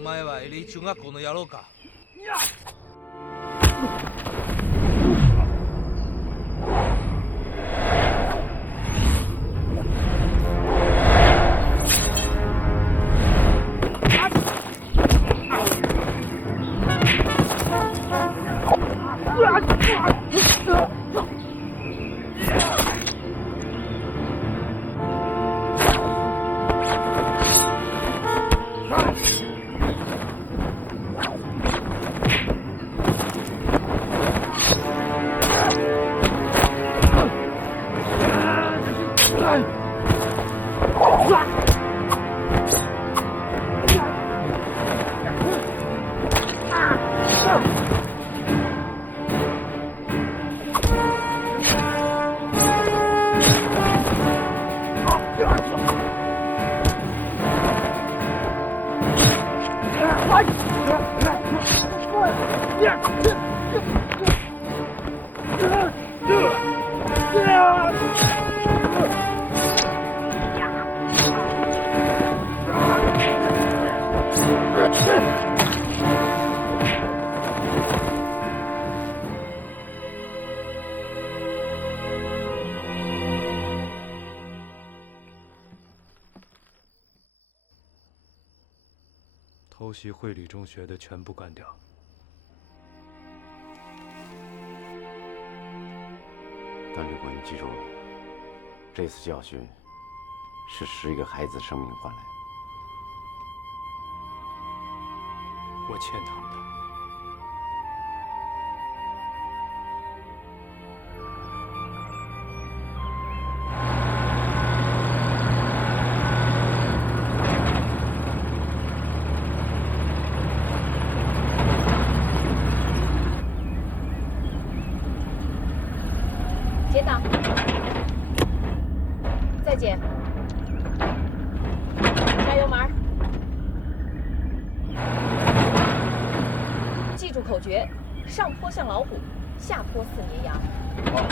前はエリー中学校の野郎か。偷袭会理中学的全部干掉。段立国，你记住了，这次教训是11个孩子生命换来的。我欠他们的。减档，再减，加油门儿，记住口诀：上坡像老虎，下坡似绵羊。好。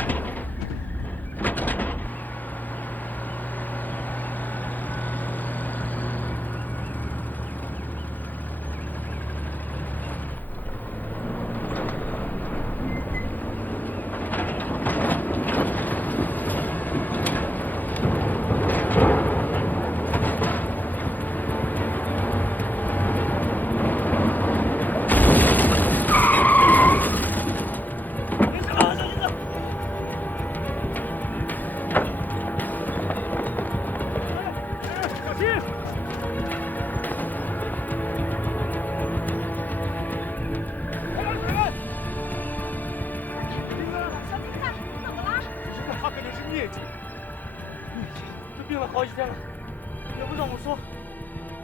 病了好几天了，也不让我说，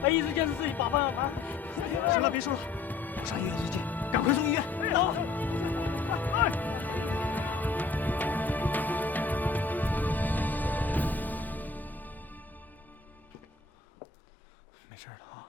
还一直坚持自己把方向盘。行了，别说了，马上医院就见，赶快送医院。走。哎。没事了啊。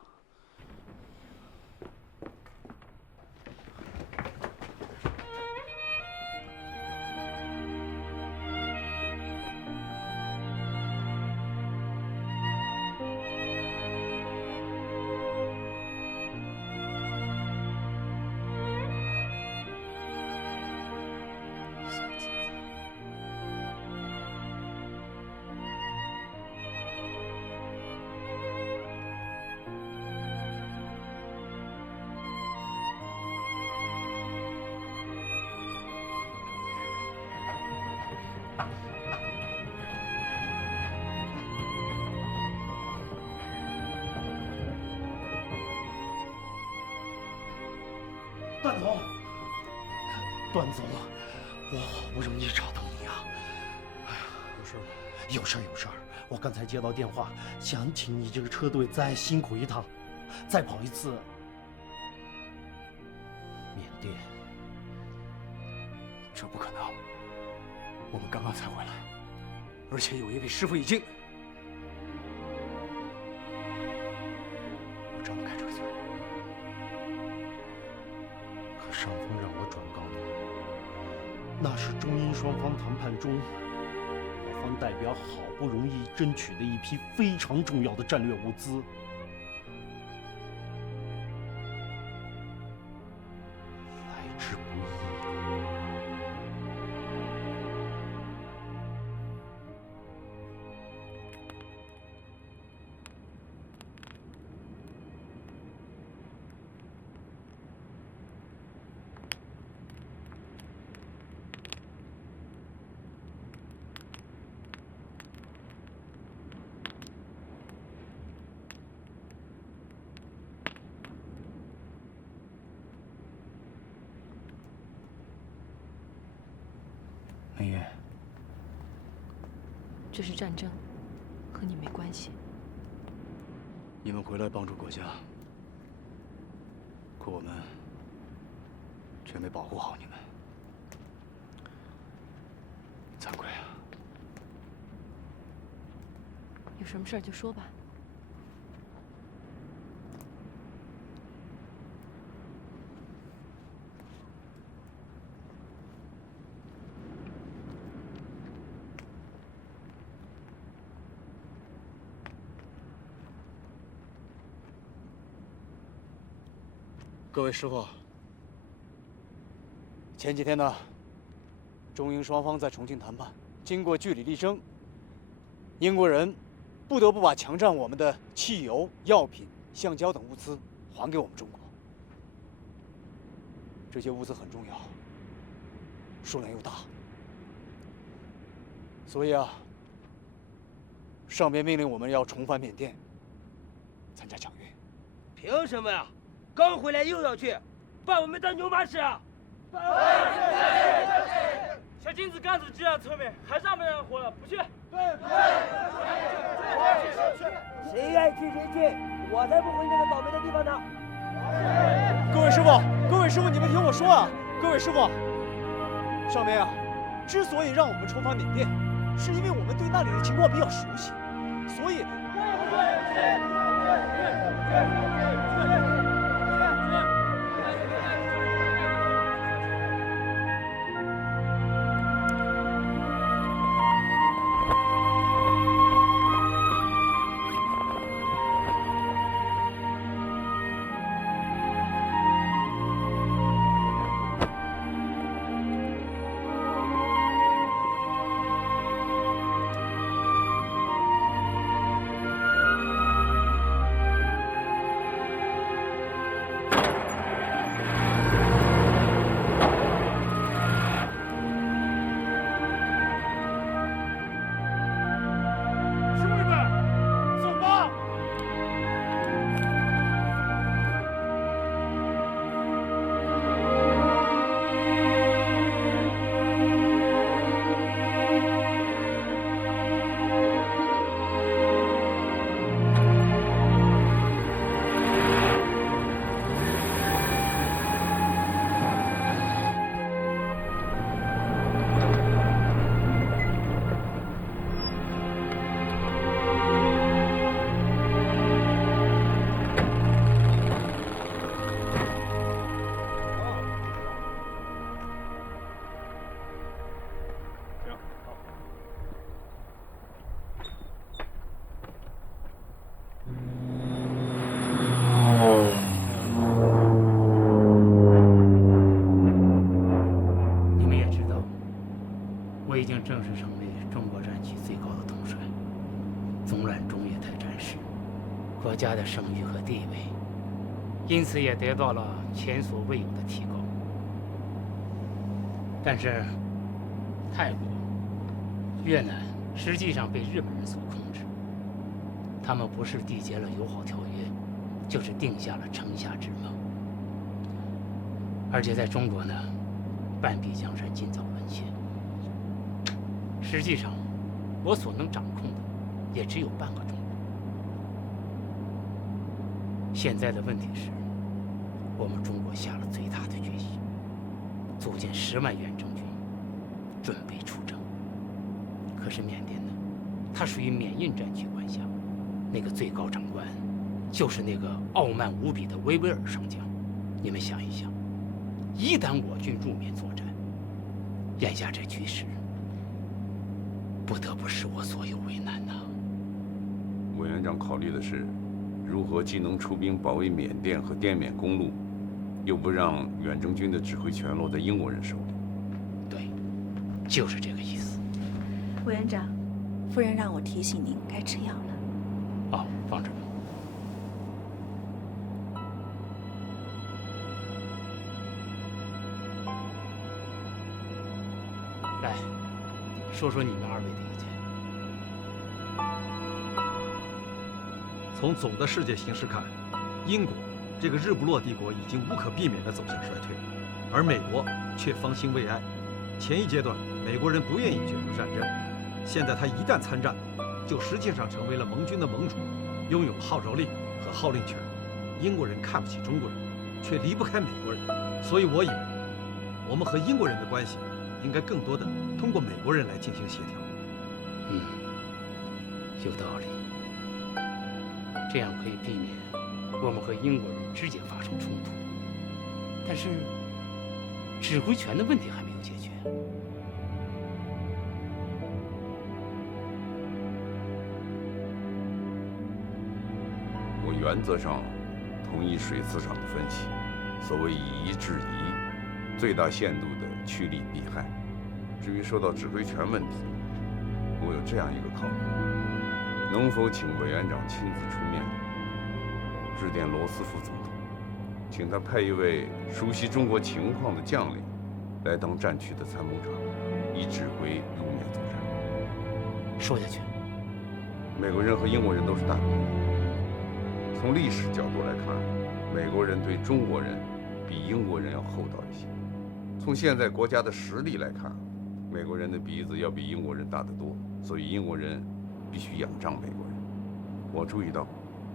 段总，段总，我好不容易找到你啊！哎呀，有事吗？有事儿有事儿。我刚才接到电话，想请你这个车队再辛苦一趟，再跑一次缅甸。这不可能，我们刚刚才回来，而且有一位师傅已经……我张不开这个嘴。可上峰让我转告你，那是中英双方谈判中，我方代表好不容易争取的一批非常重要的战略物资。这是战争，和你没关系。你们回来帮助国家，可我们却没保护好你们，惭愧啊！有什么事儿就说吧。各位师傅，前几天呢，中英双方在重庆谈判，经过据理力争，英国人不得不把强占我们的汽油、药品、橡胶等物资还给我们中国。这些物资很重要，数量又大，所以啊，上边命令我们要重返缅甸，参加蒋运。凭什么呀？刚回来又要去，把我们当牛马吃啊！像金子、杆子这样臭美，还让不让人活了？不去！谁爱去谁去，我才不回那个倒霉的地方呢！各位师傅，你们听我说啊！各位师傅，上面啊，之所以让我们重返缅甸，是因为我们对那里的情况比较熟悉，所以。正式成为中国战区最高的统帅，总揽中越台战事，国家的声誉和地位，因此也得到了前所未有的提高。但是，泰国、越南实际上被日本人所控制，他们不是缔结了友好条约，就是定下了城下之盟。而且在中国呢，半壁江山尽早沦陷。实际上，我所能掌控的也只有半个中国。现在的问题是，我们中国下了最大的决心，组建10万远征军，准备出征。可是缅甸呢，它属于缅印战区管辖，那个最高长官就是那个傲慢无比的维吾尔上将。你们想一想，一旦我军入缅作战，眼下这局势，不得不使我左右为难呐。委员长考虑的是，如何既能出兵保卫缅甸和滇缅公路，又不让远征军的指挥权落在英国人手里。对，就是这个意思。委员长，夫人让我提醒您该吃药了。哦，放这吧。来，说说你们二位的意见。从总的世界形势看，英国这个日不落帝国已经无可避免地走向衰退，而美国却方兴未艾。前一阶段，美国人不愿意卷入战争，现在他一旦参战，就实际上成为了盟军的盟主，拥有号召力和号令权。英国人看不起中国人，却离不开美国人，所以我以为，我们和英国人的关系应该更多的通过美国人来进行协调。有道理。这样可以避免我们和英国人直接发生冲突。但是，指挥权的问题还没有解决。我原则上同意水司长的分析，所谓以夷制夷，最大限度的趋利避害。至于说到指挥权问题，我有这样一个考虑：能否请委员长亲自出面，致电罗斯福总统，请他派一位熟悉中国情况的将领来当战区的参谋长，以指挥入缅作战。说下去。美国人和英国人都是大国人。从历史角度来看，美国人对中国人比英国人要厚道一些。从现在国家的实力来看，美国人的鼻子要比英国人大得多，所以英国人必须仰仗美国人。我注意到，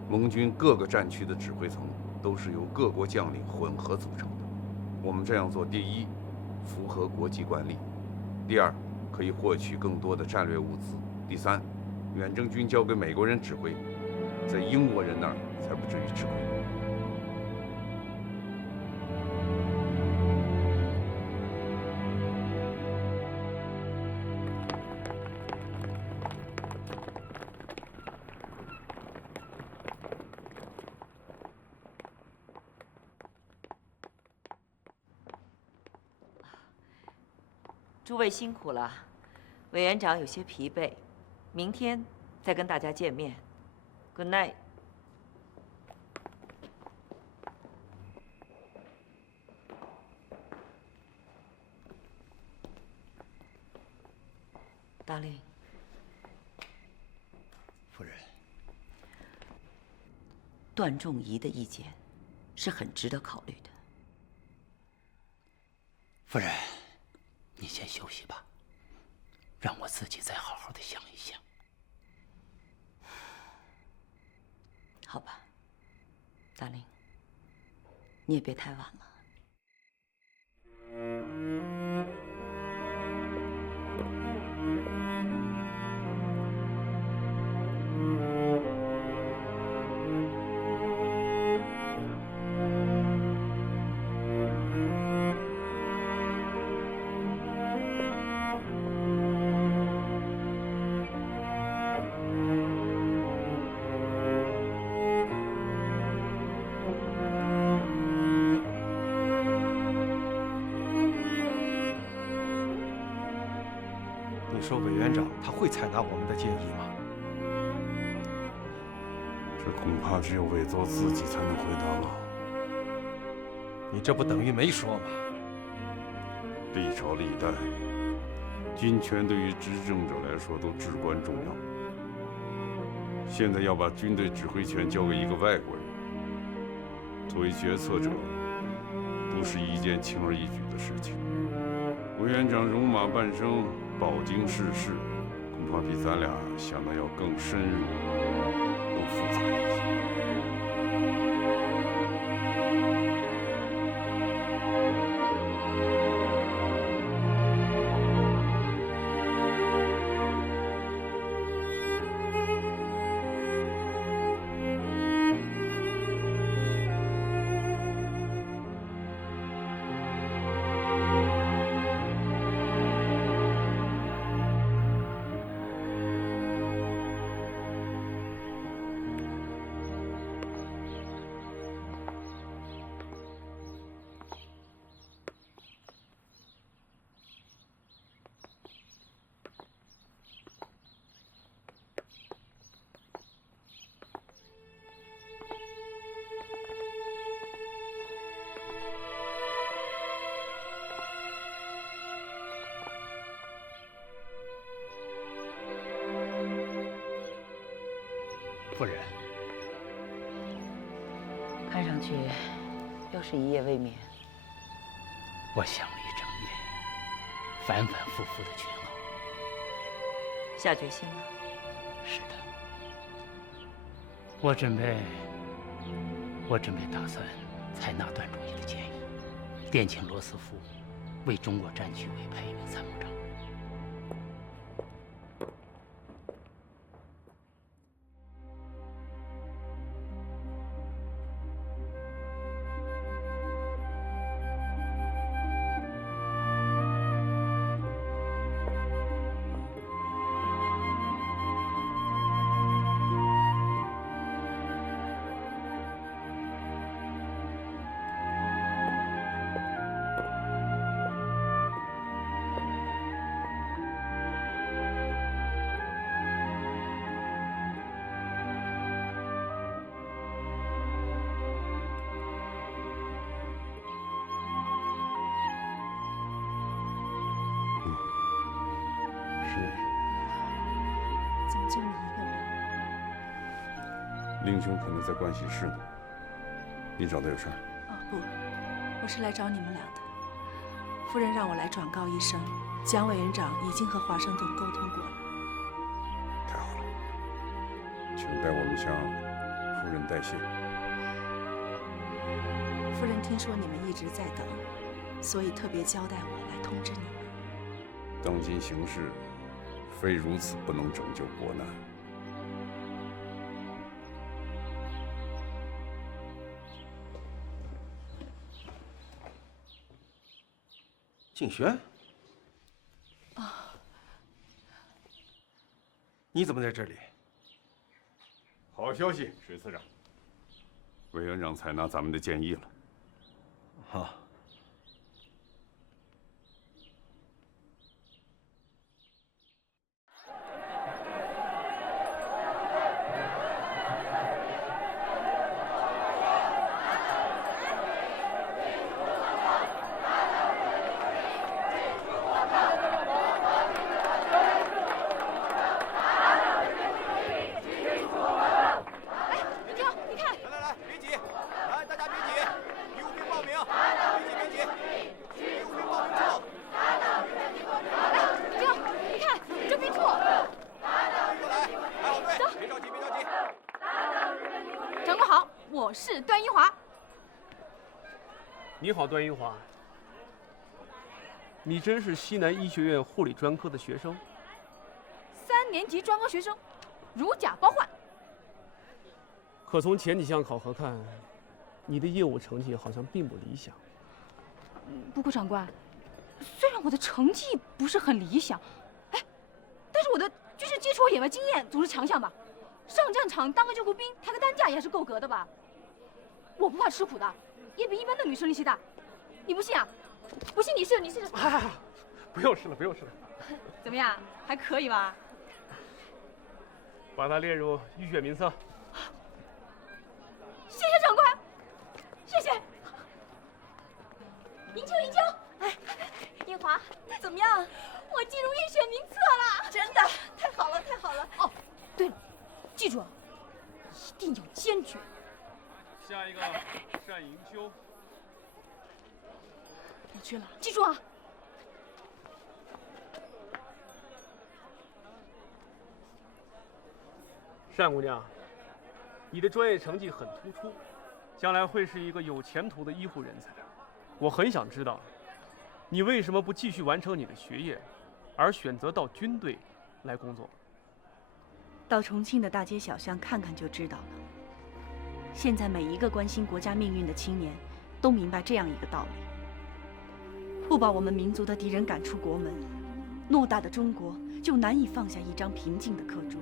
盟军各个战区的指挥层都是由各国将领混合组成的。我们这样做，第一，符合国际惯例；第二，可以获取更多的战略物资；第三，远征军交给美国人指挥，在英国人那儿才不至于吃亏。诸位辛苦了，委员长有些疲惫，明天再跟大家见面。Good night。达令，夫人，段仲仪的意见是很值得考虑的。夫人，你先休息吧，让我自己再好好的想一想。好吧，达令，你也别太晚了。你说委员长他会采纳我们的建议吗？这恐怕只有委座自己才能回答了。你这不等于没说吗？历朝历代，军权对于执政者来说都至关重要。现在要把军队指挥权交给一个外国人，作为决策者，不是一件轻而易举的事情。委员长戎马半生，饱经世事，恐怕比咱俩想的要更深入、更复杂一些。夫人，看上去又是一夜未眠。我想了一整夜，反反复复的权衡，下决心了？是的，我准备打算采纳段主义的建议，电请罗斯福为中国战区委派一名参谋长。怎么就你一个人？令兄可能在盥洗室呢。你找他有事儿？哦不，我是来找你们俩的。夫人让我来转告一声，蒋委员长已经和华盛顿沟通过了。太好了，请代我们向夫人代谢。夫人听说你们一直在等，所以特别交代我来通知你们。当今形势，非如此不能拯救国难。静轩，你怎么在这里？好消息，水司长。委员长采纳咱们的建议了。好。我是段英华。你好，段英华。你真是西南医学院护理专科的学生？3年级专科学生，如假包换。可从前几项考核看，你的业务成绩好像并不理想。不过长官，虽然我的成绩不是很理想，但是我的军事基础和野外经验总是强项吧。上战场当个救护兵，抬个担架也还是够格的吧。我不怕吃苦的，也比一般的女生力气大。你不信啊？不信你试，你试试。不用试了，不用试了。怎么样？还可以吧？把它列入医学名册。谢谢长官，谢谢。迎秋，迎秋。哎，英华，怎么样？我进入医学名册了。真的，太好了，太好了。哦，对了，记住，一定要坚决。下一个，单迎秋。我去了，记住啊。单姑娘，你的专业成绩很突出，将来会是一个有前途的医护人才。我很想知道，你为什么不继续完成你的学业，而选择到军队来工作？到重庆的大街小巷看看就知道了。现在每一个关心国家命运的青年，都明白这样一个道理：不把我们民族的敌人赶出国门，偌大的中国就难以放下一张平静的课桌。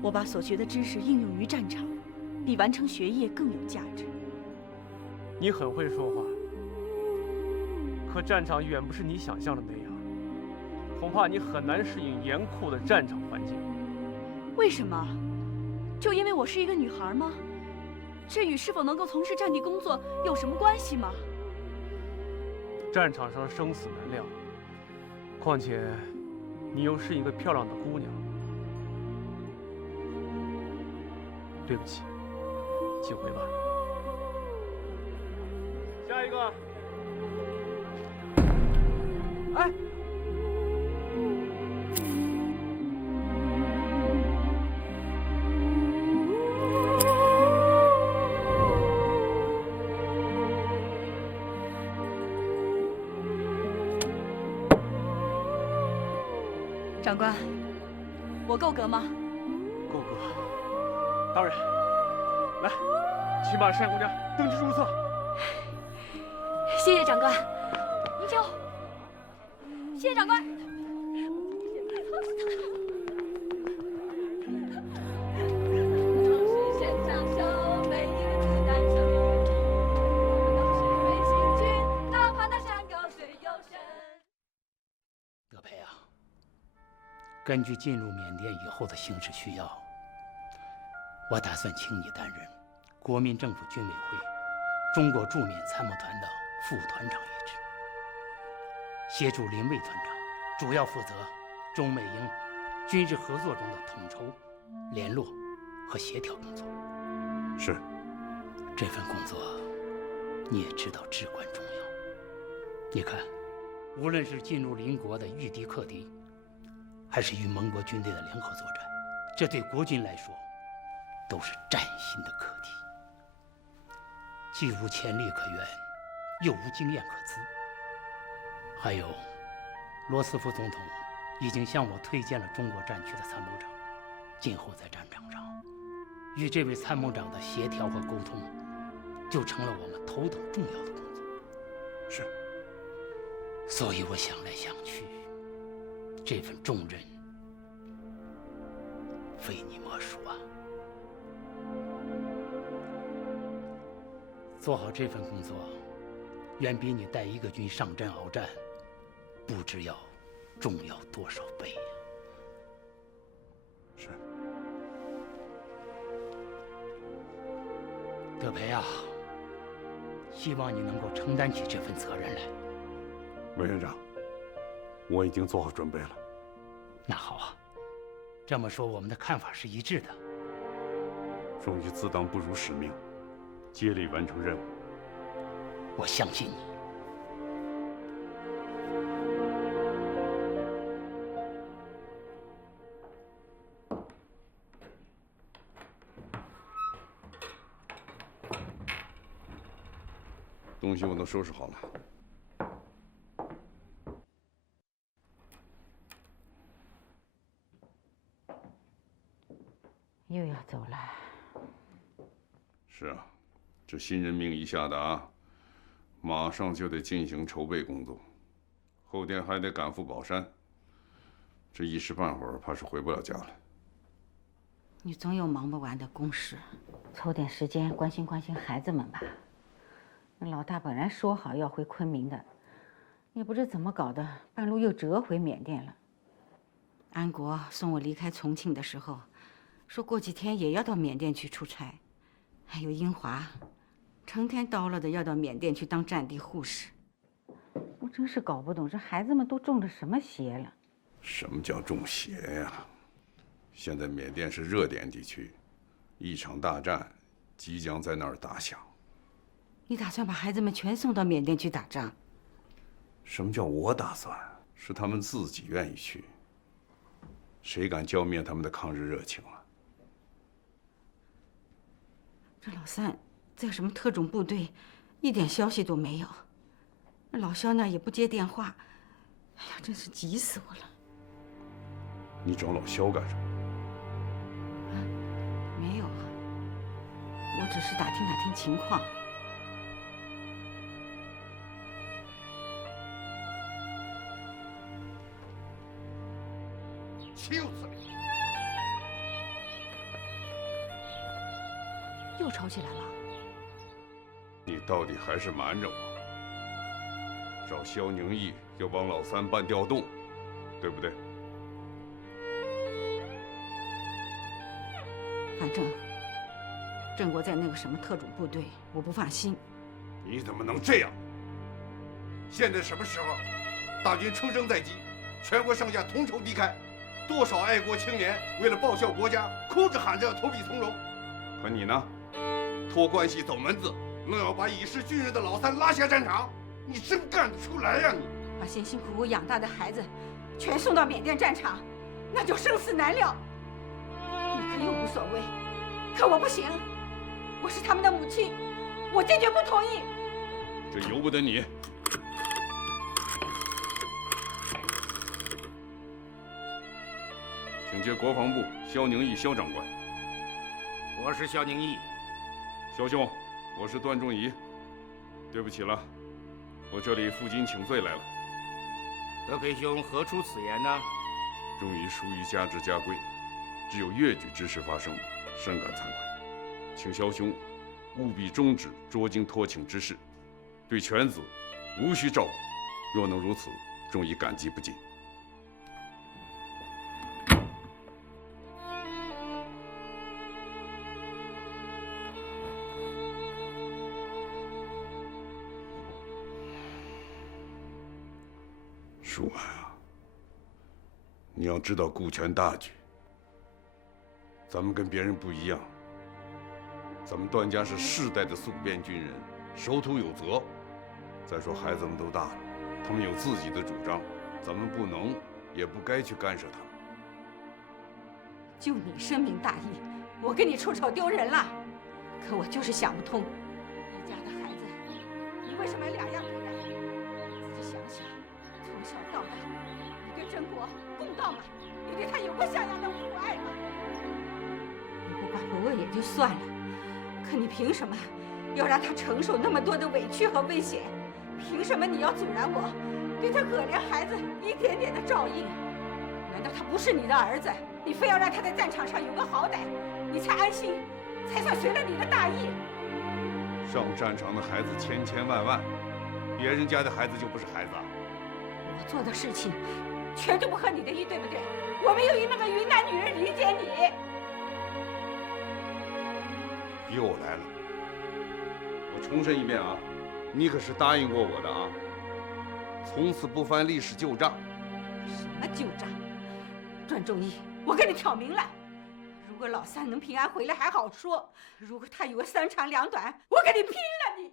我把所学的知识应用于战场，比完成学业更有价值。你很会说话，可战场远不是你想象的那样，恐怕你很难适应严酷的战场环境。为什么？就因为我是一个女孩吗？这与是否能够从事战地工作有什么关系吗？战场上生死难料，况且你又是一个漂亮的姑娘。对不起，请回吧。下一个。哎。长官，我够格吗？够格，当然。来，请把单姑娘登记注册。谢谢长官。您瞧，谢谢长官。德培啊，根据进入缅甸以后的形势需要，我打算请你担任国民政府军委会中国驻缅参谋团的副团长一职，协助林卫团长，主要负责中美英军事合作中的统筹、联络和协调工作。是，这份工作你也知道至关重要。你看，无论是进入邻国的御敌克敌，还是与盟国军队的联合作战，这对国军来说都是崭新的课题，既无潜力可原，又无经验可资。还有，罗斯福总统已经向我推荐了中国战区的参谋长，今后在战场上，与这位参谋长的协调和沟通，就成了我们头等重要的工作。是。所以我想来想去，这份重任非你莫属啊！做好这份工作，远比你带一个军上阵鏖战，不知要重要多少倍呀！是。德培啊，希望你能够承担起这份责任来。委员长，我已经做好准备了。那好啊，这么说我们的看法是一致的。忠于自当不辱使命，竭力完成任务。我相信你。东西我都收拾好了。又要走了。是啊，这新任命一下的啊，马上就得进行筹备工作，后天还得赶赴宝山，这一时半会儿怕是回不了家了。你总有忙不完的公事，抽点时间关心关心孩子们吧。那老大本来说好要回昆明的，也不知怎么搞的，半路又折回缅甸了。安国送我离开重庆的时候，说过几天也要到缅甸去出差，还有英华，成天叨唠的要到缅甸去当战地护士。我真是搞不懂，这孩子们都中了什么邪了？什么叫中邪呀？现在缅甸是热点地区，一场大战即将在那儿打响。你打算把孩子们全送到缅甸去打仗？什么叫我打算？是他们自己愿意去。谁敢浇灭他们的抗日热情啊？这老三在什么特种部队，一点消息都没有。那老肖那也不接电话，哎呀，真是急死我了。你找老肖干什么？没有啊，我只是打听打听情况。岂有此理！又吵起来了。你到底还是瞒着我，找肖宁义要帮老三办调动，对不对？反正郑国在那个什么特种部队，我不放心。你怎么能这样？现在什么时候？大军出征在即，全国上下同仇敌忾，多少爱国青年为了报效国家，哭着喊着要投笔从戎。可你呢？托关系走门子，愣要把已是军人的老三拉下战场，你真干得出来呀你！把辛辛苦苦养大的孩子全送到缅甸战场，那就生死难料。你可以无所谓，可我不行，我是他们的母亲，我坚决不同意。这由不得你。请接国防部肖宁义肖长官。我是肖宁义。肖兄，我是段仲仪。对不起了，我这里负荆请罪来了。德培兄何出此言呢？仲仪疏于家制家规，只有越矩之事发生，深感惭愧。请肖兄务必终止捉襟托请之事，对犬子无需照顾。若能如此，仲仪感激不尽。舒婉啊，你要知道顾全大局。咱们跟别人不一样，咱们段家是世代的宿边军人，守土有责。再说孩子们都大了，他们有自己的主张，咱们不能也不该去干涉他们。就你深明大义，我给你出丑丢人了。可我就是想不通，你家的孩子，你为什么两样对待？你自己想想，从小到大，你跟甄国公道吗？你对他有过像样的父爱吗？你不管不问也就算了，可你凭什么要让他承受那么多的委屈和危险？凭什么你要阻拦我对他可怜孩子一点点的照应？难道他不是你的儿子？你非要让他在战场上有个好歹，你才安心，才算随了你的大意？上战场的孩子千千万万，别人家的孩子就不是孩子啊？我做的事情全都不合你的意，对不对？我没有那个云南女人理解你。又来了！我重申一遍啊，你可是答应过我的啊，从此不翻历史旧账。什么旧账？段仲义，我跟你挑明了，如果老三能平安回来还好说，如果他有个三长两短，我跟你拼了你！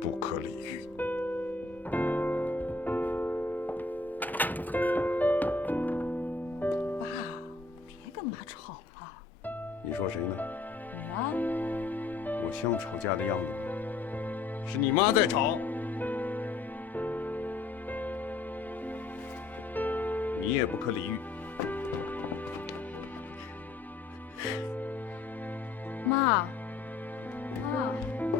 不可理喻。爸，别跟妈吵了。你说谁呢？你啊？我像吵架的样子吗？是你妈在吵。你也不可理喻。妈，妈，你别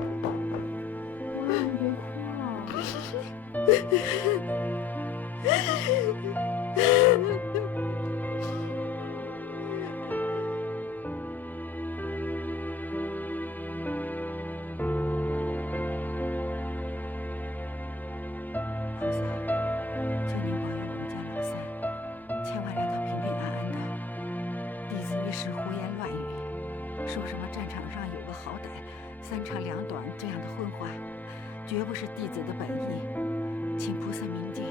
哭求您保佑我们家老三，千万让他平平安安的。弟子一时胡言乱语，说什么战场上有个好歹，三长两短这样的荤话，绝不是弟子的本意。请菩萨明鉴，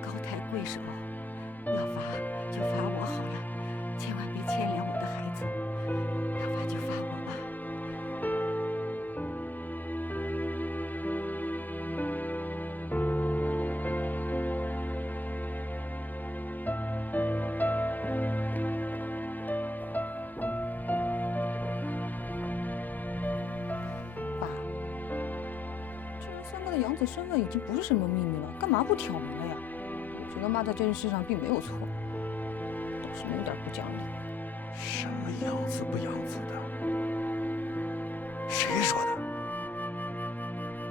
高抬贵手，要罚就罚我好了，千万别牵连我的孩子。要罚就罚我吧。爸，这人三哥的养子身份已经不是什么秘密了，干嘛不挑明了呀？我觉得妈在这件事上并没有错，倒是有点不讲理。什么养子不养子的？谁说的？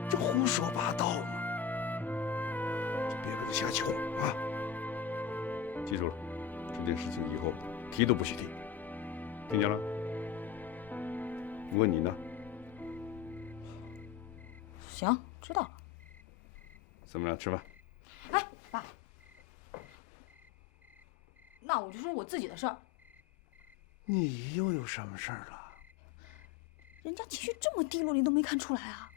这胡说八道嘛！别跟他瞎起哄啊！记住了，这件事情以后提都不许提，听见了？问你呢？行，知道了。咱们俩吃饭。哎，爸，那我就说我自己的事儿。你又有什么事儿了？人家情绪这么低落，你都没看出来啊？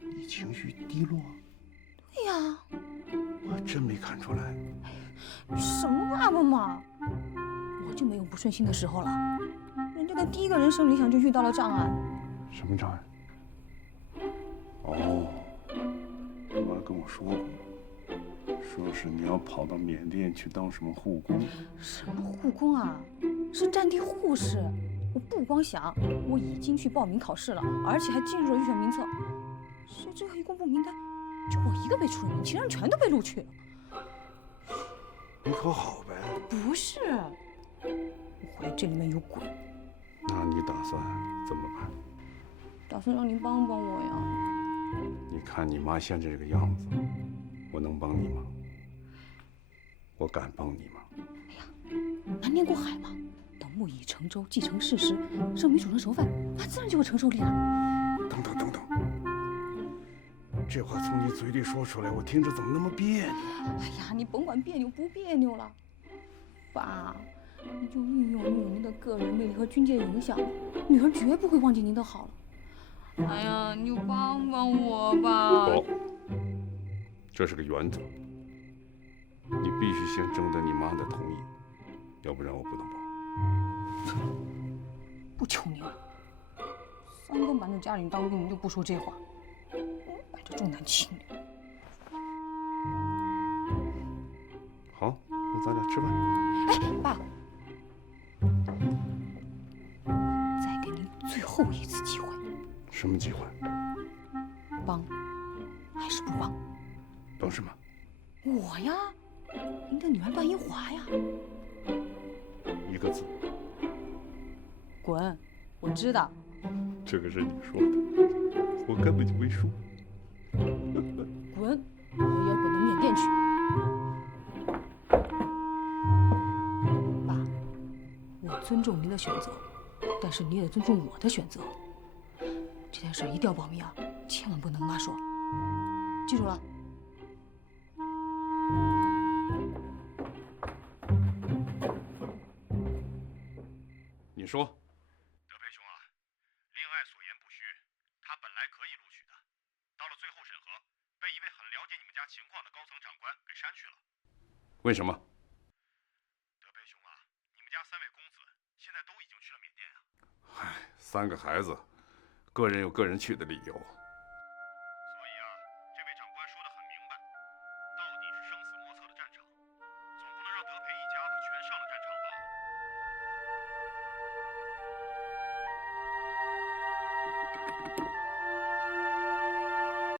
你情绪低落？对呀。我真没看出来。什么爸爸嘛，我就没有不顺心的时候了。人家的第一个人生理想就遇到了障碍。什么障碍？哦，你妈跟我说过，说是你要跑到缅甸去当什么护工。什么护工啊？是战地护士。我不光想，我已经去报名考试了，而且还进入了预选名册。谁知要一公布名单，就我一个被除了名，其他人全都被录取了。你可好呗？不是，我怀疑这里面有鬼。那你打算怎么办？打算让您帮帮我呀。你看你妈现在这个样子，我能帮你吗？我敢帮你吗？瞒天过海嘛，等木已成舟，既成事实，剩女主人熟饭，那自然就有承受力了。等等等等，这话从你嘴里说出来，我听着怎么那么别扭？哎呀，你甭管别扭不别扭了，爸，你就运用您的个人魅力和军界影响，女儿绝不会忘记您的好了。哎呀，你就帮帮我吧。不，这是个原则，你必须先征得你妈的同意，要不然我不能帮。不求您了，3个瞒着家里当兵，您就不说这话，摆着重男轻女。好，那咱俩吃饭。哎，爸，再给您最后一次机会。什么机会？帮还是不帮？帮什么？我呀，您的女儿段英华呀。一个字。滚！我知道。这个是你说的，我根本就没说。滚！我也滚到缅甸去。爸，我尊重您的选择，但是你也得尊重我的选择。这件事一定要保密啊，千万不能跟妈说，记住了。你说。德培兄啊，令爱所言不虚，他本来可以录取的，到了最后审核，被一位很了解你们家情况的高层长官给删去了。为什么？德培兄啊，你们家3位公子现在都已经去了缅甸啊。唉，3个孩子，个人有个人去的理由。所以啊，这位长官说得很明白，到底是生死莫测的战场，总不能让德培一家子全上了战场吧？